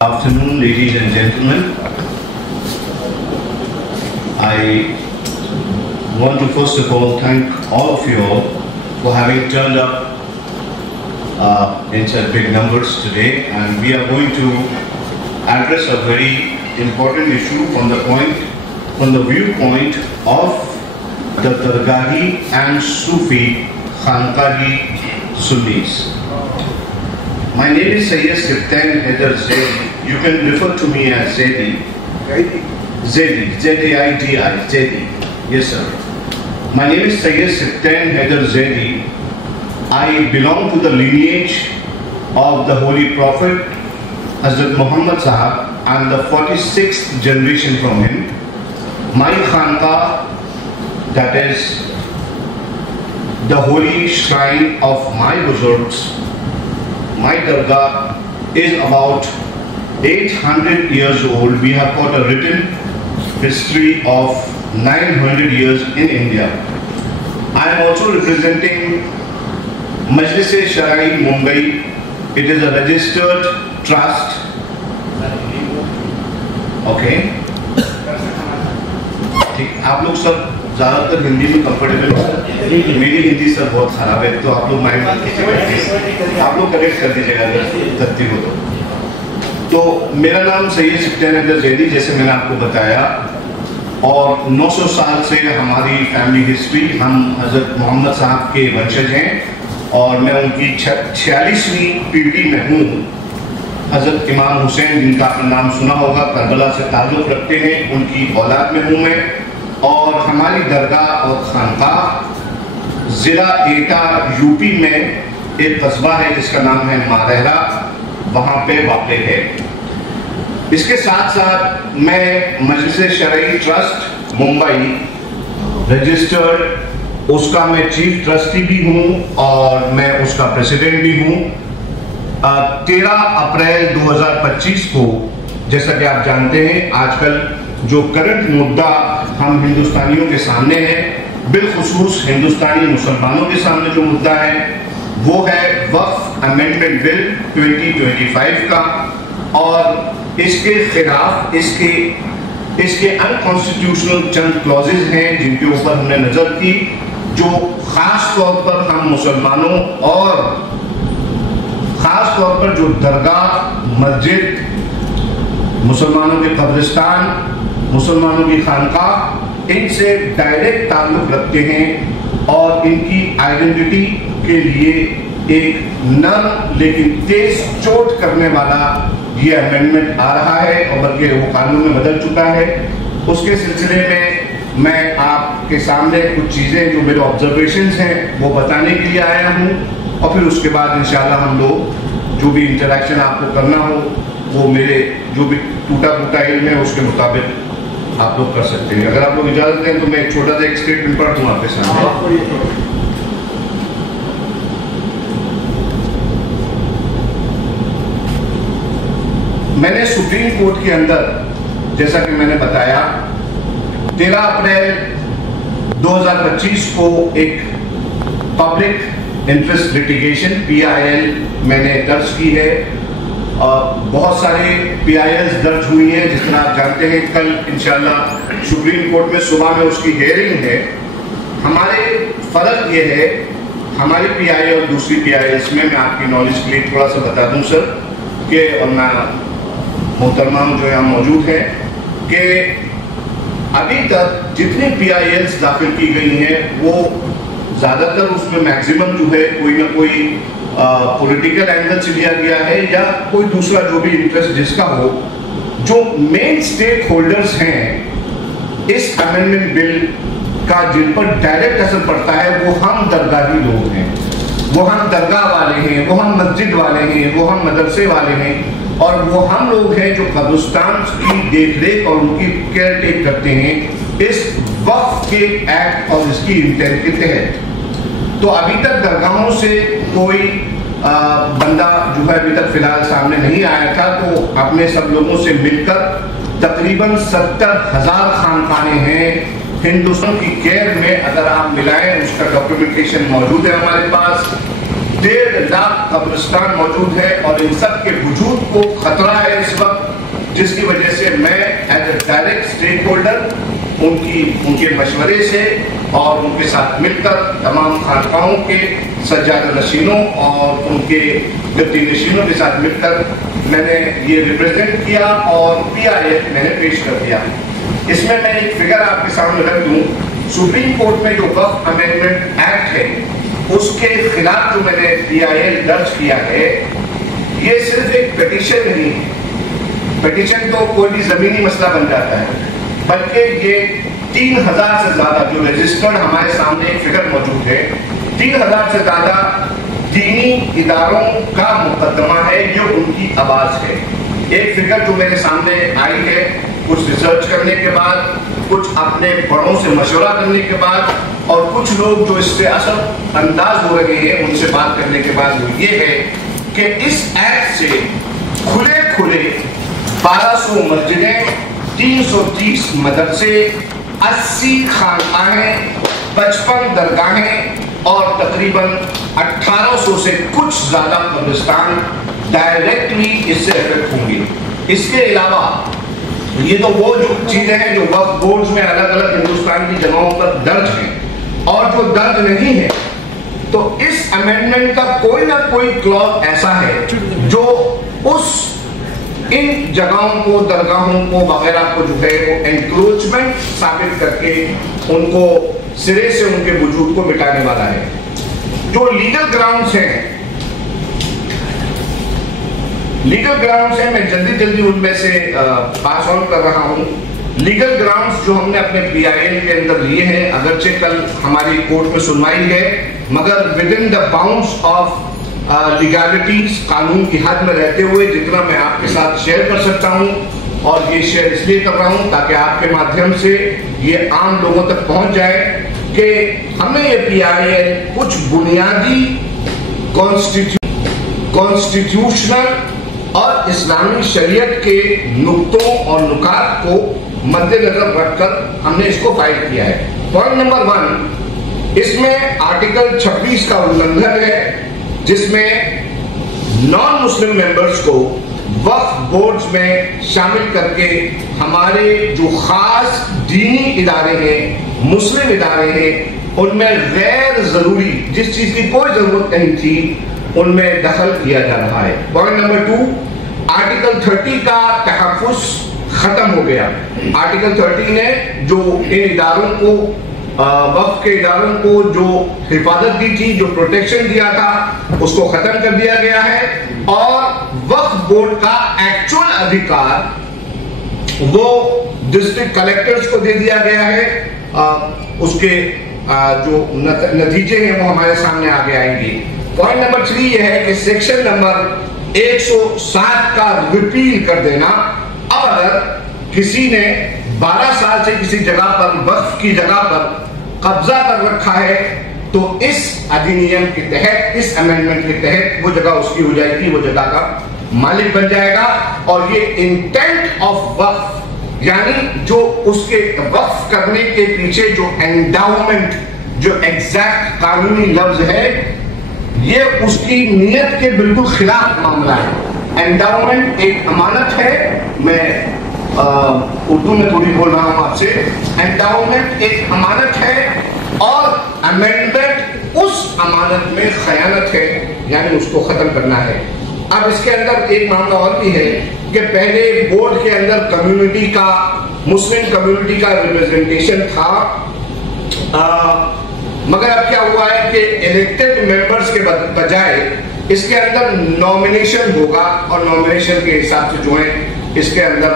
Afternoon, ladies and gentlemen. I want to first of all thank all of you all for having turned up in such big numbers today, and we are going to address a very important issue from the viewpoint of the Dargahi and Sufi Khanqahi Sunnis. My name is Sayyid Siftain Haider Zaidi. You can refer to me as Zaidi. Zaidi, Z-A-I-D-I, Zaidi. Yes, sir. My name is Sayyid Siftain Haider Zaidi. I belong to the lineage of the Holy Prophet Hazrat Muhammad Sahab. I am the 46th generation from him. My Khanqa, that is the holy shrine of my Buzurgs, my Dargah, is about 800 years old. We have got a written history of 900 years in India. I am also representing Majlis-e-Sharai Mumbai. It is a registered trust. Okay. ठीक, आप लोग सब ज़्यादातर हिंदी में comfortable हो sir? मेरी Hindi sir बहुत ख़राब है, तो आप लोग माइंड मत कीजिएगा, आप लोग करेक्ट कर दीजिएगा अगर गलती हो तो मेरा नाम सैयद सिफ्तैन हैदर ज़ैदी, जैसे मैंने आपको बताया, और 900 साल से हमारी फैमिली हिस्ट्री, हम हज़रत मोहम्मद साहब के वंशज हैं और मैं उनकी 46वीं पीढ़ी में हूँ। हज़रत इमाम हुसैन, जिनका आपने नाम सुना होगा, करबला से ताल्लुक़ रखते हैं, उनकी औलाद में हूँ मैं। और हमारी दरगाह और खानका ज़िला एटा यूपी में एक कस्बा है जिसका नाम है मारहरा, वहाँ पे वाक़ है। इसके साथ साथ मैं मजलिस-ए-शरई ट्रस्ट मुंबई रजिस्टर्ड, उसका मैं चीफ ट्रस्टी भी हूँ और मैं उसका प्रेसिडेंट भी हूँ। 13 अप्रैल 2025 को, जैसा कि आप जानते हैं, आजकल जो करंट मुद्दा हम हिंदुस्तानियों के सामने है, बिलखुसूस हिंदुस्तानी मुसलमानों के सामने जो मुद्दा है वो है वक्फ अमेंडमेंट बिल 2025 का, और इसके खिलाफ इसके अनकॉन्स्टिट्यूशनल चंद क्लॉजेज हैं जिनके ऊपर हमने नजर की, जो खास तौर पर हम मुसलमानों और खास तौर पर जो दरगाह, मस्जिद, मुसलमानों के कब्रिस्तान, मुसलमानों की खानका, इनसे डायरेक्ट ताल्लुक़ रखते हैं और इनकी आइडेंटिटी के लिए एक नरम लेकिन तेज चोट करने वाला ये अमेंडमेंट आ रहा है, और बल्कि वो कानून में बदल चुका है। उसके सिलसिले में मैं आपके सामने कुछ चीज़ें जो मेरे ऑब्जर्वेशंस हैं वो बताने के लिए आया हूँ, और फिर उसके बाद इंशाल्लाह हम लोग जो भी इंटरेक्शन आपको करना हो वो मेरे जो भी टूटा फूटा इल्म है उसके मुताबिक आप लोग कर सकते हैं। अगर आप लोग इजाज़त दें तो मैं एक छोटा सा एक स्टेटमेंट पढ़ दूँ आपके सामने। मैंने सुप्रीम कोर्ट के अंदर, जैसा कि मैंने बताया, 13 अप्रैल 2025 को एक पब्लिक इंटरेस्ट लिटिगेशन PIL मैंने दर्ज की है। बहुत सारे PILs दर्ज हुई हैं, जिस तरह आप जानते हैं। कल इंशाल्लाह सुप्रीम कोर्ट में सुबह में उसकी हियरिंग है। हमारे फर्क ये है, हमारी PIL और दूसरी PILs में, मैं आपकी नॉलेज के लिए थोड़ा सा बता दूं सर, कि मोहतरमा जो यहाँ मौजूद है, कि अभी तक जितनी PILs दाखिल की गई हैं वो ज़्यादातर उसमें मैक्सिमम जो है कोई ना कोई पॉलिटिकल एंगल से लिया गया है, या कोई दूसरा जो भी इंटरेस्ट जिसका हो। जो मेन स्टेक होल्डर्स हैं इस अमेंडमेंट बिल का, जिन पर डायरेक्ट असर पड़ता है, वो हम दरगाही लोग हैं, वो हम दरगाह वाले हैं, वो हम मस्जिद वाले हैं, वो हम मदरसे वाले हैं, और वो हम लोग हैं जो कब्रिस्तान की देखरेख और उनकी केयर टेक करते हैं इस वक्फ के एक्ट और इसकी इंटेंट के तहत। तो अभी तक दरगाहों से कोई बंदा जो है अभी तक फिलहाल सामने नहीं आया था, तो अपने सब लोगों से मिलकर तकरीबन 70,000 खानखाने हैं हिंदुस्तान की केयर में। अगर आप मिलाएं, उसका डॉक्यूमेंटेशन मौजूद है हमारे पास। 1.5 लाख कब्रिस्तान मौजूद है और इन सब के वजूद को खतरा है इस वक्त جس کی وجہ سے میں as a direct stake holder in کے مشورے سے اور ان کے ساتھ مل کر تمام خانقاہوں کے سجادہ نشینوں اور ان کے ڈپٹی نشینوں کے ساتھ مل کر میں نے یہ ریپرزینٹ کیا اور PIL میں نے پیش کر دیا. اس میں ایک فگر آپ کے سامنے رکھ دوں. سپریم کورٹ میں جو وقف امینڈمنٹ ایکٹ ہے اس کے خلاف جو میں نے PIL درج کیا ہے یہ صرف ایک پٹیشن نہیں ہے. پٹیشن تو کوئی بھی زمینی مسئلہ بن جاتا ہے, بلکہ یہ 3000 سے زیادہ جو رجسٹرڈ ہمارے سامنے ایک فگر موجود ہے, 3000 سے زیادہ دینی اداروں کا مقدمہ ہے, یہ ان کی آواز ہے. ایک فگر جو میرے سامنے آئی ہے کچھ ریسرچ کرنے کے بعد, کچھ اپنے بڑوں سے مشورہ کرنے کے بعد اور کچھ لوگ جو اس سے اثر انداز ہو رہے ہیں ان سے بات کرنے کے بعد, وہ یہ ہے کہ اس ایکٹ سے کھلے 1200 مسجدیں, 330 مدرسے, 80 خانقاہیں, 55 درگاہیں اور تقریباً 1800 سے کچھ زیادہ قبرستان ڈائریکٹلی اس سے افیکٹ ہوں گے. اس کے علاوہ یہ تو وہ جو چیزیں ہیں جو وقف بورڈز میں الگ الگ ہندوستان کی جگہوں پر درج ہیں, اور جو درج نہیں ہے تو اس امینڈمنٹ کا کوئی نہ کوئی کلوز ایسا ہے جو ان جگہوں کو, درگاہوں کو وغیرہ کو جو ہے وہ انکروچمنٹ ثابت کر کے ان کو سرے سے ان کے وجود کو مٹانے والا ہے. جو لیگل گراؤنڈز ہیں میں جلدی ان میں سے پاس آن کر رہا ہوں. لیگل گراؤنڈز جو ہم نے اپنے PIL کے اندر لیے ہیں, اگرچہ کل ہماری کورٹ میں سنوائی ہے مگر within the bounds of legalities, قانون کی حد میں رہتے ہوئے جتنا میں آپ کے ساتھ شیئر کر سکتا ہوں, اور یہ شیئر اس لیے کر رہا ہوں تاکہ آپ کے مادھیم سے یہ عام لوگوں تک پہنچ جائے کہ ہمیں یہ PIL کچھ بنیادی کانسٹیٹیوشنل اور اسلامی شریعت کے نقطوں اور نکات کو مد نظر رکھ کر ہم نے اس کو فائل کیا ہے. پوائنٹ نمبر 1, اس میں آرٹیکل 26 کا النگھن ہے جس میں نان مسلم ممبرز کو وقف بورڈز میں شامل کر کے ہمارے جو خاص دینی ادارے ہیں, مسلم ادارے ہیں, ان میں غیر ضروری جس چیز کی کوئی ضرورت نہیں تھی ان میں دخل کیا جا رہا ہے. پوائنٹ نمبر 2, آرٹیکل 30 کا تحفظ ختم ہو گیا. آرٹیکل 30 نے جو ان اداروں کو, وقف کے اداروں کو جو حفاظت دی تھی, جو پروٹیکشن دیا تھا, اس کو ختم کر دیا گیا ہے, اور وقف بورڈ کا ایکچوئل ادھیکار وہ ڈسٹرکٹ کلیکٹرز کو دے دیا گیا ہے. اس کے جو نتیجے ہیں وہ ہمارے سامنے آگے آئیں گے. پوائنٹ نمبر 3 یہ ہے کہ سیکشن نمبر 107 کا ریپیل کر دینا. اب اگر کسی نے 12 سال سے کسی جگہ پر, وقف کی جگہ پر قبضہ کر رکھا ہے تو اس ادھینیم کے تحت, اس امینڈمنٹ کے تحت وہ جگہ اس کی ہو جائے گی, وہ جگہ کا مالک بن جائے گا. اور یہ انٹینٹ آف وقف, یعنی جو اس کے وقف کرنے کے پیچھے جو انڈاؤمنٹ, جو ایگزیکٹ قانونی لفظ ہے, یہ اس کی نیت کے بالکل خلاف معاملہ ہے. انڈاؤمنٹ ایک امانت ہے, میں اردو میں تھوڑی بول رہا ہوں آپ سے. انڈاؤمنٹ ایک امانت ہے اور امینڈمنٹ اس امانت میں خیانت ہے, یعنی اس کو ختم کرنا ہے. اب اس کے اندر ایک معاملہ اور بھی ہے کہ پہلے بورڈ کے اندر کمیونٹی کا, مسلم کمیونٹی کا ریپرزنٹیشن تھا, مگر اب کیا ہوا ہے کہ الیکٹڈ ممبرز کے بجائے اس کے اندر نومینیشن ہوگا, اور نومینیشن کے حساب سے جو ہے اس کے اندر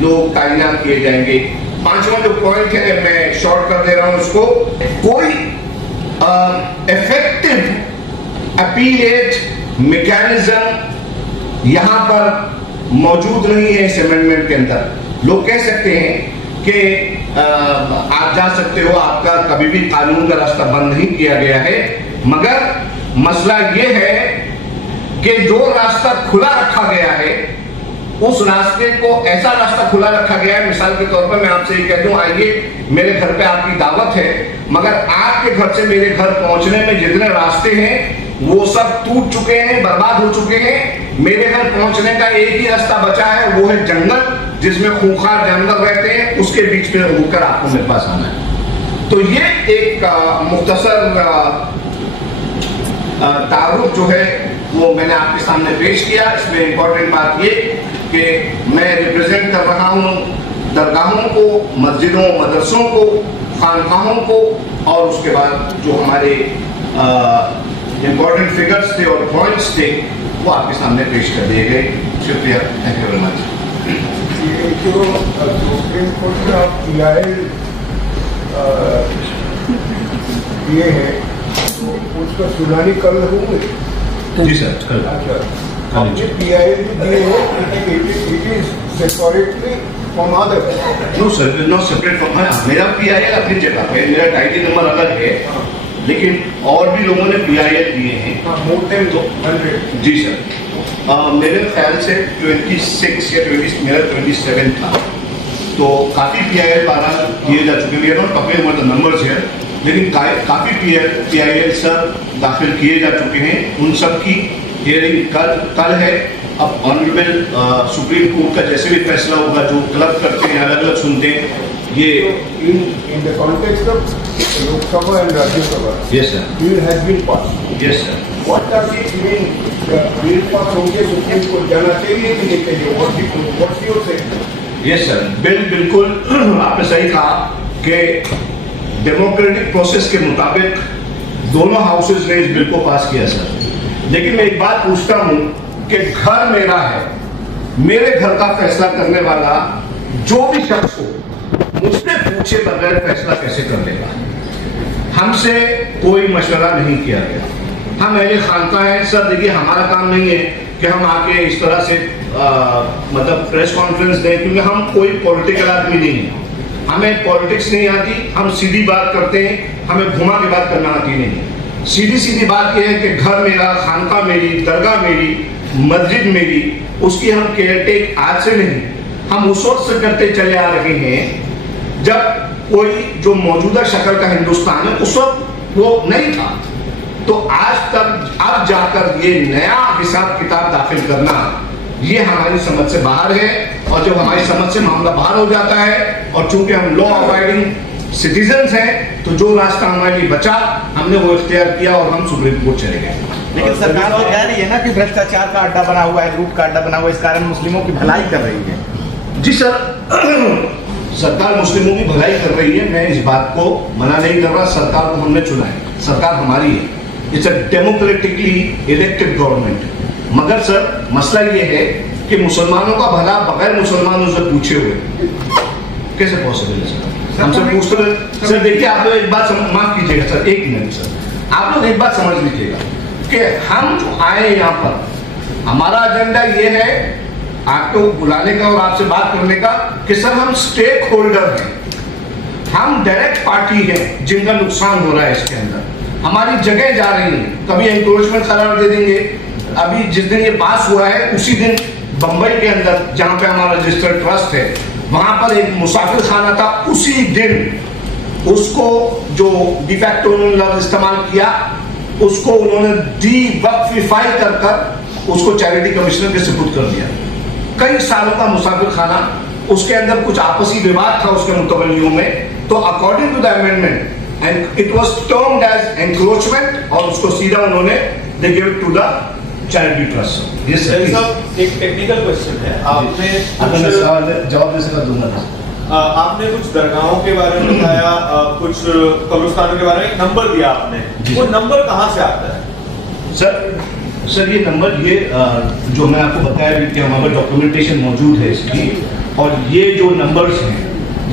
لوگ تعینات کیے جائیں گے. 5واں جو پوائنٹ ہے میں شارٹ کر دے رہا ہوں اس کو, کوئی ایفیکٹو اپیلیٹ میکینزم یہاں پر موجود نہیں ہے اس امینڈمنٹ کے اندر. لوگ کہہ سکتے ہیں کہ آپ جا سکتے ہو, آپ کا کبھی بھی قانون کا راستہ بند نہیں کیا گیا ہے, مگر مسئلہ یہ ہے کہ جو راستہ کھلا رکھا گیا ہے اس راستے کو, ایسا راستہ کھلا رکھا گیا ہے, مثال کے طور پر میں آپ سے یہ کہہ دوں آئیے میرے گھر پہ آپ کی دعوت ہے, مگر آپ کے گھر سے میرے گھر پہنچنے میں جتنے راستے ہیں وہ سب ٹوٹ چکے ہیں, برباد ہو چکے ہیں. میرے گھر پہنچنے کا ایک ہی راستہ بچا ہے, وہ ہے جنگل, جس میں خونخوار جانور رہتے ہیں اس کے بیچ میں ہو کر آپ کو میرے پاس آنا ہے. تو یہ ایک مختصر تعارف جو ہے وہ میں نے آپ کے سامنے پیش کیا. اس میں امپورٹنٹ بات یہ کہ میں ریپرزینٹ کر رہا ہوں درگاہوں کو, مسجدوں, مدرسوں کو, خانقاہوں کو, اور اس کے بعد جو ہمارے امپورٹنٹ فگرز تھے اور پوائنٹس تھے وہ آپ کے سامنے پیش کر دیے گئے. شکریہ. Thank you very much. جو سپریم کورٹ میں آپ دیے ہیں اس کا سنانی کل ہوں گے؟ جی سر, کل. آپ نے پی آئی ایل دیے ہیں separately from other? No sir, no separate from. میرا پی آئی ایل اپنی جگہ پہ, میرا ٹائٹل نمبر الگ ہے, لیکن اور بھی لوگوں نے پی آئی ایل دیے ہیں. مور دین 100. جی سر. میرے خیال سے 26 یا میرا 27 تھا, تو کافی پی آئی ایل بارہ کیے جا چکے ہیں. پکڑے ہوئے نمبرز ہیں, لیکن کافی پی آئی ایل سر داخل کیے جا چکے ہیں. ان سب کی ہیئرنگ کل ہے. اب آنریبل سپریم کورٹ کا جیسے بھی فیصلہ ہوگا, جو کلب کرتے ہیں الگ الگ سنتے ہیں, یہ in the context of Lok Sabha and Rajya Sabha. Yes sir. Bill has been passed. Yes sir. What does it mean? Bill pass हो गया, सुप्रीम कोर्ट जाना चाहिए कि नहीं चाहिए? What's your say? Yes sir. Bill बिल्कुल आपने सही कहा कि डेमोक्रेटिक प्रोसेस के मुताबिक दोनों हाउसेज ने इस बिल को पास किया सर. लेकिन मैं एक बात पूछता हूँ कि घर मेरा है, मेरे घर का फैसला करने वाला जो भी शख्स हो मुझसे पूछे बगैर फैसला कैसे कर लेगा? हमसे कोई मशवरा नहीं किया गया. हम अहले खानका हैं सर. देखिए हमारा काम नहीं है कि हम आके इस तरह से मतलब प्रेस कॉन्फ्रेंस दें, क्योंकि हम कोई पॉलिटिकल आदमी नहीं है. हमें पॉलिटिक्स नहीं आती, हम सीधी बात करते हैं, हमें घुमा के बात करना आती नहीं है. सीधी सीधी बात यह है कि घर मेरा, खानका मेरी, दरगाह मेरी, मस्जिद मेरी, उसकी हम केयरटेक आज से नहीं, हम उस वक्त से करते चले आ रहे हैं जब कोई जो मौजूदा शक्ल का हिंदुस्तान है उस वक्त वो नहीं था. तो आज तक अब जाकर ये नया हिसाब किताब दाखिल करना ये हमारी समझ से बाहर है. और जब हमारी समझ से मामला बाहर हो जाता है, और चूंकि हम लॉ अबाइडिंग सिटीजन्स हैं, तो जो रास्ता हमारे लिए बचा हमने वो इख्तियार किया और हम सुप्रीम कोर्ट चले गए. लेकिन सरकार तो कह रही है ना कि भ्रष्टाचार का अड्डा बना हुआ है, लूट का अड्डा बना हुआ है, इस कारण मुस्लिमों की भलाई कर रही है. जी सर, सरकार मुस्लिमों की भलाई कर रही है, मैं इस बात को मना नहीं कर रहा. सरकार को हमने चुना है, सरकार हमारी है. It's a democratically elected government. मगर सर मसला ये है कि मुसलमानों का भला बगैर मुसलमानों से पूछे हुए कैसे पॉसिबल है सर? हमसे पूछते हुए सर. देखिए आप लोग एक बात माफ कीजिएगा सर, एक मिनट सर, आप लोग एक बात समझ लीजिएगा कि हम जो आए यहाँ पर, हमारा एजेंडा ये है आपको बुलाने का और आपसे बात करने का कि सर हम स्टेक होल्डर हैं, हम डायरेक्ट पार्टी हैं जिनका नुकसान हो रहा है इसके अंदर. हमारी जगह जा रही है, कभी एंक्रोचमेंट करार दे देंगे. अभी जिस दिन ये पास हुआ है उसी दिन बंबई के अंदर जहाँ पे हमारा रजिस्टर्ड ट्रस्ट है, वहां पर एक मुसाफिर खाना था. उसी दिन उसको जो डिफैक्टो उन्होंने लफ्ज इस्तेमाल किया, उसको उन्होंने डी-वक्फिफाई कर उसको चैरिटी कमिश्नर के सुपुर्द कर दिया. कई सालों का मुसाफिर खाना, उसके अंदर कुछ आपसी विवाद था उसके मुतवल्लियों में, तो according to the amendment and it was termed as encroachment, और उसको सीधा उन्होंने दे give it to the charity trust. Yes sir. एक टेक्निकल क्वेश्चन है, आपने जवाब दे दूंगा. आपने कुछ दरगाहों के बारे में बताया, कुछ कब्रिस्तानों के बारे में नंबर दिया आपने, वो नंबर कहाँ से आता है सर? ये नंबर ये जो मैं आपको बताया भी कि हमारे डॉक्यूमेंटेशन मौजूद है इसकी, और ये जो नंबर्स हैं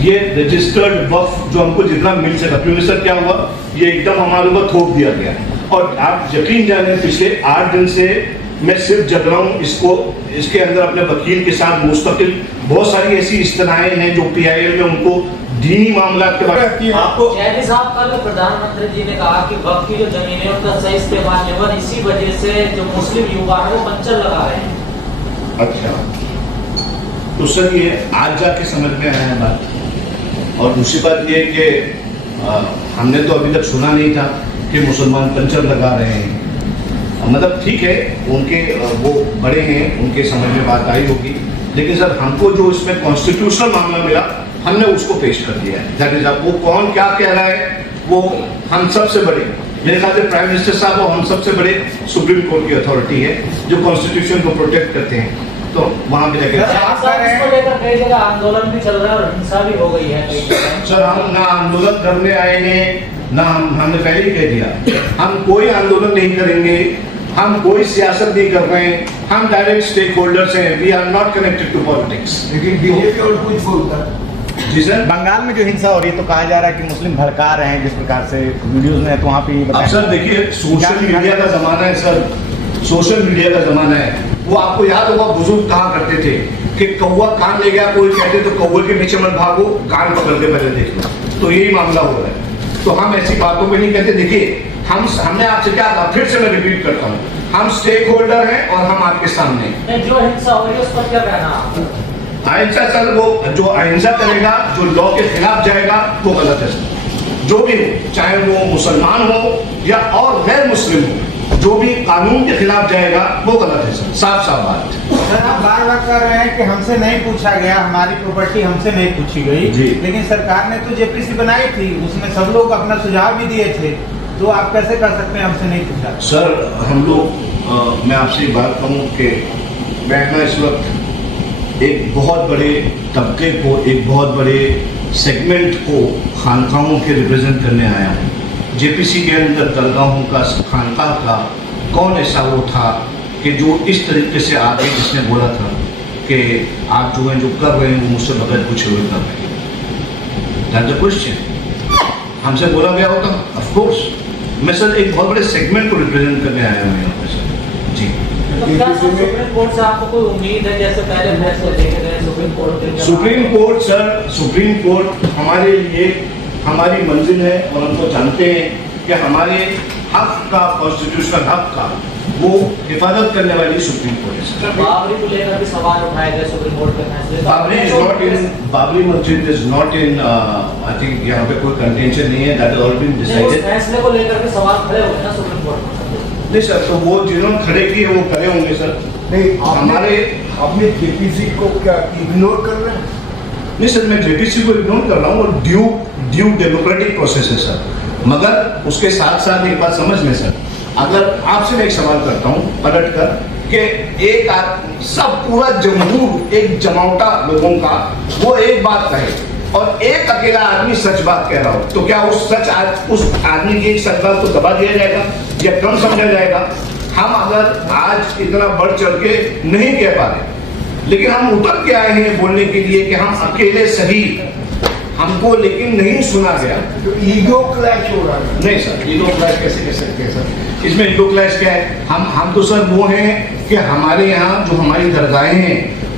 ये रजिस्टर्ड वक्फ जो हमको जितना मिल सका, क्योंकि सर क्या हुआ ये एकदम हमारे ऊपर थोप दिया गया. और आप यकीन जाने पिछले 8 दिन से मैं सिर्फ जग रहा हूँ इसको, इसके अंदर अपने वकील के साथ मुस्तकिल बहुत सारी ऐसी इस्तनाएं हैं जो PIL में उनको दीनी मामला के बारे में. आपको चौधरी साहब कल प्रधानमंत्री जी ने कहा कि वक्त की जो जमीन है उनका सही इस्तेमाल नहीं हुआ, इसी वजह से जो मुस्लिम युवा है वो पंचर लगा रहे हैं. अच्छा, तो सर ये आज जाके समझ में आया है बात. और दूसरी बात ये कि हमने तो अभी तक सुना नहीं था कि मुसलमान पंचर लगा रहे हैं. मतलब ठीक है, उनके वो बड़े हैं, उनके समझ में बात आई होगी, लेकिन सर हमको जो इसमें कॉन्स्टिट्यूशनल मामला मिला हमने उसको पेश कर दिया है। दैट इज अब वो कौन क्या कह रहा है, वो हम सबसे बड़े, मेरे ख्याल से प्राइम मिनिस्टर साहब और हम सबसे बड़े सुप्रीम कोर्ट की अथॉरिटी है जो कॉन्स्टिट्यूशन को प्रोटेक्ट करते हैं, तो वहां पे जाके इसको लेकर कई जगह आंदोलन भी चल रहा है और हिंसा भी हो गई है कई जगह। सर हम ना आंदोलन करने आए हैं ना हमने पहले ही कह दिया हम कोई आंदोलन नहीं करेंगे, हम कोई सियासत नहीं कर रहे हैं, हम डायरेक्ट स्टेक होल्डर्स हैं, we are not connected to politics. लेकिन बीजेपी और कुछ बोलता है जी सर। बंगाल में जो हिंसा हो रही है तो कहा जा रहा है कि मुस्लिम भड़का रहे हैं जिस प्रकार से वीडियोस में, तो वहाँ पे अब सर देखिए सोशल मीडिया का जमाना है सर, सोशल मीडिया का जमाना है। वो आपको याद होगा बुजुर्ग कहा करते थे कि कौवा कान ले गया, कोई कहते तो कौवे के पीछे मत भागो, कान पकड़ के पहले देख लो, तो यही मामला हो रहा है। तो हम ऐसी बातों पे नहीं कहते। देखिए हमने आपसे क्या कहा, फिर से मैं रिपीट करता हूँ, हम स्टेक होल्डर हैं और हम आपके सामने। जो हिंसा हो रही है उस पर क्या कहना आपको? अहिंसा सर, वो जो अहिंसा करेगा, जो लॉ के खिलाफ जाएगा वो गलत है सर। जो भी हो, चाहे वो मुसलमान हो या और गैर मुस्लिम हो, जो भी कानून के खिलाफ जाएगा वो गलत है सर, साफ साफ बात। सर आप बार बार कह रहे हैं कि हमसे नहीं पूछा गया, हमारी प्रॉपर्टी हमसे नहीं पूछी गई जी। लेकिन सरकार ने तो जेपीसी बनाई थी, उसमें सब लोग अपना सुझाव भी दिए थे, तो आप कैसे कर सकते हैं हमसे नहीं पूछा? सर हम लोग मैं आपसे बात कहूँ कि मैं इस वक्त एक बहुत बड़े तबके को, एक बहुत बड़े सेगमेंट को खानकाहों के रिप्रेजेंट करने आया हूँ। जेपीसी के अंदर दरगाहों का, खानकाह का कौन ऐसा वो था कि जो इस तरीके से आगे जिसने बोला था कि आप जो हैं जो कर रहे हैं वो मुझसे बगैर पूछे हुए कर रहे हैं? That's the question. हमसे बोला गया होता ऑफ कोर्स। मैं सर एक बहुत बड़े सेगमेंट को रिप्रेजेंट करने आया हूँ यहाँ पे सर जी। तो क्या सुप्रीम कोर्ट से आपको कोई उम्मीद है, जैसे पहले फैसले देखे गए सुप्रीम कोर्ट के? Supreme court sir, supreme court हमारे लिए हमारी मंजिल है और हम तो जानते हैं कि हमारे हक का, कॉन्स्टिट्यूशनल हक का वो हिफाजत करने वाली सुप्रीम कोर्ट है सर। बाबरी को लेकर भी सवाल उठाए गए सुप्रीम कोर्ट के फैसले। Babri Masjid is not in, I think यहाँ पे कोई कंटेंशन नहीं है, that has already been decided. फैसले को लेकर के सवाल खड़े हुए ना सुप्रीम कोर्ट में? नहीं सर, तो वो जिन्होंने खड़े किए वो करे होंगे सर। नहीं, हमारे आपने जेपीसी को क्या इग्नोर कर रहे हैं? नहीं सर, मैं जेपीसी को इग्नोर कर रहा हूँ, और ड्यू डेमोक्रेटिक प्रोसेस है सर। मगर उसके साथ साथ एक बात समझ में सर, अगर आपसे मैं एक सवाल करता हूँ पलट कर कि एक सब पूरा जमहूर, एक जमावटा लोगों का वो एक बात कहे और एक अकेला आदमी सच बात कह रहा हो, तो क्या उस आदमी की एक सच बात को दबा दिया जाएगा या कम समझा जाएगा? हम अगर आज इतना बढ़ चढ़ के नहीं कह पा रहे, लेकिन हम उतर के आए हैं बोलने के लिए कि हम अकेले सही, हमको लेकिन नहीं सुना गया, तो ईगो क्लैश हो रहा है। नहीं सर, ईगो क्लैश कैसे कह सकते हैं सर? इसमें ईगो क्लैश क्या है? हम तो सर वो हैं कि हमारे यहाँ जो हमारी दरगाहें हैं,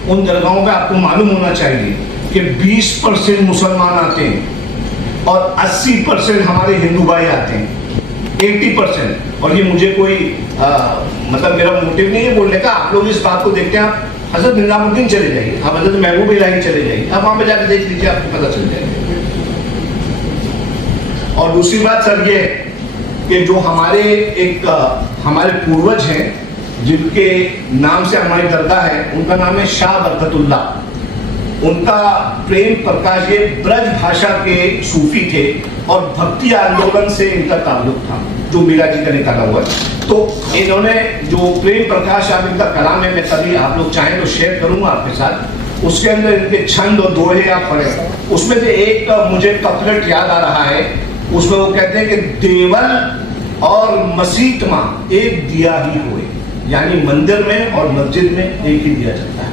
उन दरगाहों पे आपको मालूम होना चाहिए कि 20% मुसलमान आते हैं और 80% हमारे हिंदू भाई आते हैं, 80%। और ये मुझे कोई मतलब मेरा मोटिव नहीं है बोलने का। आप लोग इस बात को देखते हैं, आप हजरत निजामुद्दीन चले जाइए, आप हजरत महबूब इलाही चले जाइए, आप वहां पे जाकर देख लीजिए, आपको पता चल जाएगा। और दूसरी बात सर ये कि जो हमारे पूर्वज हैं जिनके नाम से हमारी दरगाह है, उनका नाम है शाह बरकतुल्ला। उनका प्रेम प्रकाश, ये ब्रज भाषा के सूफी थे और भक्ति आंदोलन से इनका ताल्लुक था, जो मीरा जी का निकाला हुआ है। तो इन्होंने जो प्रेम प्रकाश, आप इनका कलाम है, मैं कभी आप लोग चाहें तो शेयर करूंगा आपके साथ, उसके अंदर इनके छंद और दोहे आप पढ़े, उसमें से एक मुझे कपलेट याद आ रहा है, उसमें वो कहते हैं कि देवल और मसीत माँ एक दिया ही हुए, यानी मंदिर में और मस्जिद में एक ही दिया चलता है।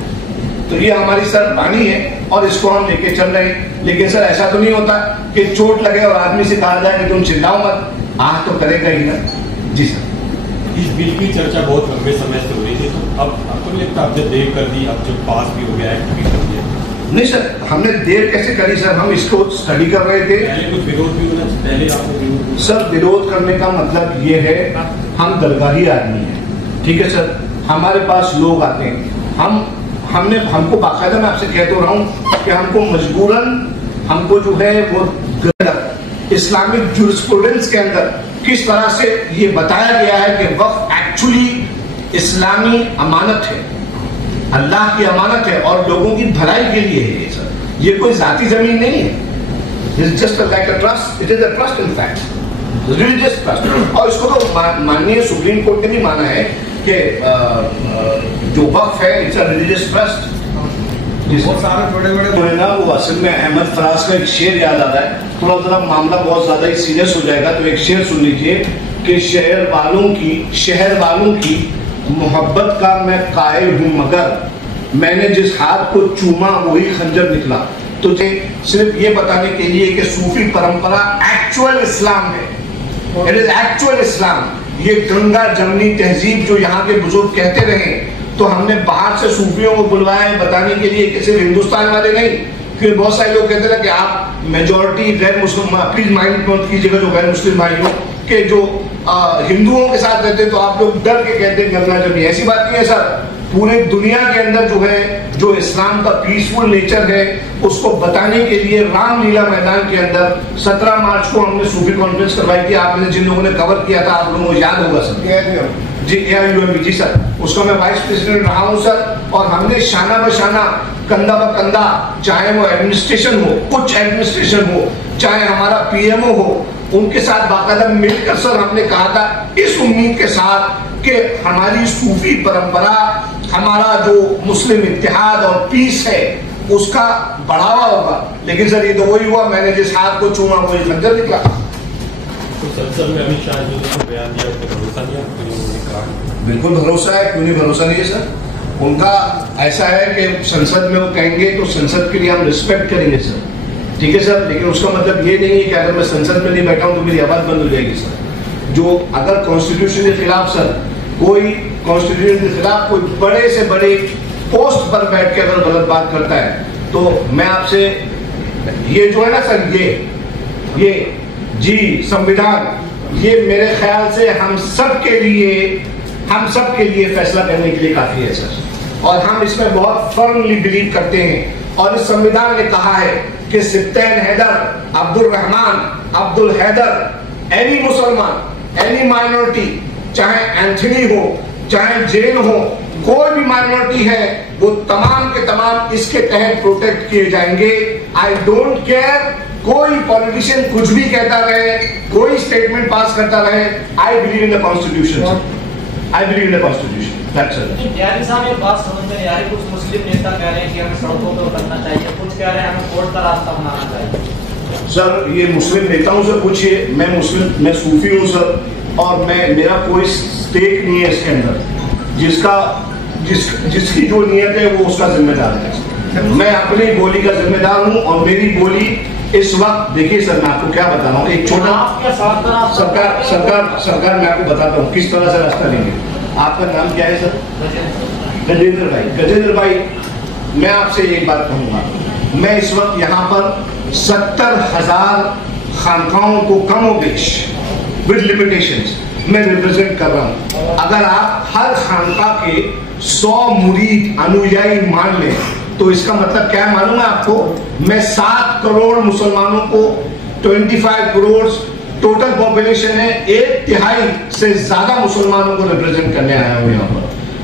तो ये हमारी सर बानी है और इसको हम लेके चल रहे हैं। लेकिन सर ऐसा तो नहीं होता कि चोट लगे और आदमी से कहा जाए कि तुम चिल्लाओ मत, आह तो करेगा ही ना। जी सर, इस बिल की चर्चा बहुत लंबे समय से हो रही थी, तो अब आपको नहीं लगता अब जब देर कर दी, अब जब पास भी हो गया है, भी कर दिया? नहीं सर, हमने देर कैसे करी सर, हम इसको स्टडी कर रहे थे। पहले कुछ विरोध भी होना, पहले आपको विरोध? सर विरोध करने का मतलब ये है, हम दरगाही आदमी हैं, ठीक है सर, हमारे पास लोग आते हैं, हमको बाकायदा मैं आपसे कह तो रहा हूँ कि हमको मजबूरन हमको जो है वो इस्लामिक जूरिस्प्रूडेंस के अंदर किस तरह से ये बताया गया है कि वक्फ एक्चुअली इस्लामी अमानत है, اللہ کی امانت ہے اور لوگوں کی بھلائی کے لیے ہے یہ سر. یہ کوئی ذاتی زمین نہیں ہے. It's just like a trust. It is a trust in fact. Religious trust. اور اس کو تو ماننی سپریم کورٹ نے بھی مانا ہے کہ جو وقف ہے it's a religious trust. بہت سارے بڑے بڑے تو ہے نا وہ اصل میں احمد فراز کا ایک شعر یاد آتا ہے. تھوڑا ذرا معاملہ بہت زیادہ ہی سیریس ہو جائے گا تو ایک شعر سن لیجیے کہ شہر والوں کی محبت کا میں قائل ہوں مگر میں نے جس ہاتھ کو چوما وہی خنجر نکلا. تجھے صرف یہ بتانے کے لیے کہ صوفی پرمپرا ایکچوئل اسلام ہے. اٹ از ایکچوئل اسلام. یہ گنگا جمنی تہذیب جو یہاں کے بزرگ کہتے رہے تو ہم نے باہر سے صوفیوں کو بلوایا ہے بتانے کے لیے کہ صرف ہندوستان والے نہیں. پھر بہت سارے لوگ کہتے ہیں کہ آپ میجورٹی غیر مسلم پلیز مائنڈ نوٹ کیجیے گا جو غیر مسلم بھائی ہوں کہ جو ہندوؤں کے ساتھ رہتے تو آپ لوگ ڈر کے کہتے ہیں گنگا جمنی. ایسی بات نہیں ہے سر. پورے دنیا کے اندر جو ہے جو اسلام کا پیسفل نیچر ہے اس کو بتانے کے لیے رام لیلا میدان کے اندر 17 مارچ کو ہم نے صوفی کانفرنس کروائی تھی. آپ نے جن لوگوں نے کور کیا تھا آپ لوگوں کو یاد ہوگا سر. جی AIUMB جی سر اس کا میں وائس پریزیڈنٹ رہا ہوں سر. اور ہم نے شانہ بشانہ کندھا بکندھا چاہے وہ ایڈمنسٹریشن ہو کچھ ایڈمنسٹریشن ہو چاہے ہمارا PMO ہو ان کے ساتھ باقاعدہ مل کر سر ہم نے کہا تھا اس امید کے ساتھ کہ ہماری صوفی پرمپرا ہمارا جو مسلم اتحاد اور پیس ہے اس کا بڑھاوا ہوگا. لیکن سر یہ تو وہی ہوا میں نے جس ہاتھ کو چوما وہی خنجر نکلا. سنسد میں امت شاہ جو بیان دیا اس پہ بھروسہ نہیں آپ کو؟ بالکل بھروسہ ہے. کیوں نہیں بھروسہ نہیں ہے سر. ان کا ایسا ہے کہ سنسد میں وہ کہیں گے تو سنسد کے لیے ہم رسپیکٹ کریں گے سر. ٹھیک ہے سر. لیکن اس کا مطلب یہ نہیں ہے کہ اگر میں سنسد میں نہیں بیٹھا ہوں تو میری آواز بند ہو جائے گی سر. جو اگر کانسٹیٹیوشن کے خلاف سر کوئی کانسٹیٹیوشن کے خلاف کوئی بڑے سے بڑے پوسٹ پر بیٹھ کے اگر غلط بات کرتا ہے تو میں آپ سے یہ جو ہے نا سر یہ جی سمویدھان یہ میرے خیال سے ہم سب کے لیے فیصلہ کرنے کے لیے کافی ہے سر. اور ہم اس میں بہت فرملی بلیو کرتے ہیں. اور اس سمویدھان نے کہا ہے کہ سبطین حیدر عبد الرحمان عبد الحیدر اینی مسلمان اینی مائنورٹی چاہے اینتھنی ہو چاہے جین ہو کوئی بھی مائنورٹی ہے وہ تمام کے تمام اس کے تحت پروٹیکٹ کیے جائیں گے. آئی ڈونٹ کیئر کوئی پولیٹیشین کچھ بھی کہتا رہے کوئی اسٹیٹمنٹ پاس کرتا رہے. I believe in the constitution. I believe in the constitution. پیاری صاحب ایک بات سمجھ میں نہیں آ رہی. کچھ مسلم نیتا کہہ رہے ہیں کہ ہمیں سڑکوں پہ اترنا چاہیے کچھ کہہ رہے ہیں ہمیں کورٹ کا راستہ بنانا چاہیے. سر یہ مسلم نیتاؤں سے پوچھیے. میں صوفی ہوں سر اور میرا کوئی اسٹیک نہیں ہے اس کے اندر. جس کی جو نیت ہے وہ اس کا ذمہ دار ہے. میں اپنی بولی کا ذمہ دار ہوں اور میری بولی اس وقت دیکھیے سر میں آپ کو کیا بتا رہا ہوں. ایک چھوٹا سرکار میں آپ کو بتاتا ہوں کس طرح سے راستہ لیں گے. آپ کا نام کیا ہے سر؟ گجیندر بھائی میں آپ سے ایک بات کہوں گا. میں اس وقت یہاں پر 70,000 خانقاہوں کو کم و بیش ود لمیٹیشنز میں ریپرزینٹ کر رہا ہوں. اگر آپ ہر خانقاہ کے 100 مرید انویائی مان لیں تو اس کا مطلب کیا ہے معلوم ہے آپ کو؟ میں 7 کروڑ مسلمانوں کو 25 کروڑ ٹوٹل پاپولیشن ہے 1/3 سے زیادہ مسلمانوں کو ریپرزینٹ کرنے آیا ہوں یہاں پر.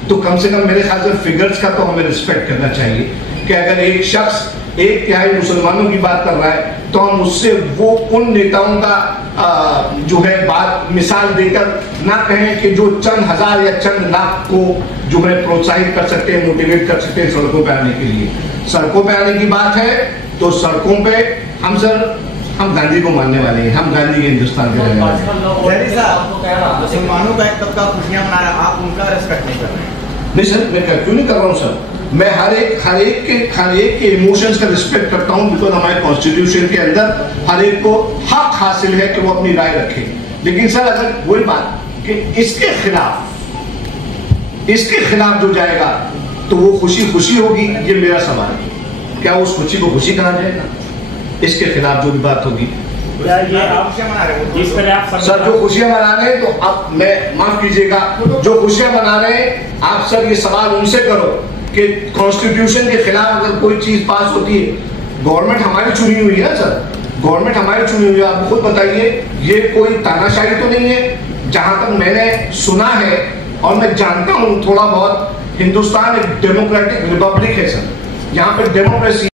تو کم سے کم میرے خیال سے فگرز کا تو ہمیں رسپیکٹ کرنا چاہیے کہ اگر ایک شخص 1/3 مسلمانوں کی بات کر رہا ہے تو ہم اس سے وہ ان نیتاؤں کا جو ہے بات مثال دے کر نہ کہیں کہ جو چند ہزار یا چند لاکھ کو جو ہے پروتساہت کر سکتے ہیں موٹیویٹ کر سکتے ہیں سڑکوں پہ آنے کے لیے. سڑکوں پہ آنے کی بات ہے تو سڑکوں پہ ہم گاندھی کو ماننے والے ہیں. ہم گاندھی کے ہندوستان کے رہنے والے ہیں. مسلمانوں کا ایک طبقہ خوشیاں منا رہا ہے آپ ان کا ریسپیکٹ نہیں کر رہے ہیں. نہیں سر میں کیوں نہیں کر رہا ہوں سر. میں ہر ایک کے ایموشنز کا رسپیکٹ کرتا ہوں بیکاز ہمارے کانسٹیٹیوشن کے اندر ہر ایک کو حق حاصل ہے کہ وہ اپنی رائے رکھے. لیکن سر اگر وہی بات کہ اس کے خلاف جو جائے گا تو وہ خوشی ہوگی. یہ میرا سوال ہے کیا اس خوشی کو خوشی کہا جائے گا؟ اس کے خلاف جو بھی بات ہوگی سر جو خوشیاں منا رہے ہیں تو آپ میں معاف کیجیے گا جو خوشیاں منا رہے ہیں آپ سر یہ سوال ان سے کرو کہ کانسٹیٹیوشن کے خلاف اگر کوئی چیز پاس ہوتی ہے گورنمنٹ ہماری چنی ہوئی ہے سر گورنمنٹ ہماری چنی ہوئی ہے. آپ خود بتائیے یہ کوئی تاناشاہی تو نہیں ہے. جہاں تک میں نے سنا ہے اور میں جانتا ہوں تھوڑا بہت ہندوستان ایک ڈیموکریٹک ریپبلک ہے سر. یہاں پہ ڈیموکریسی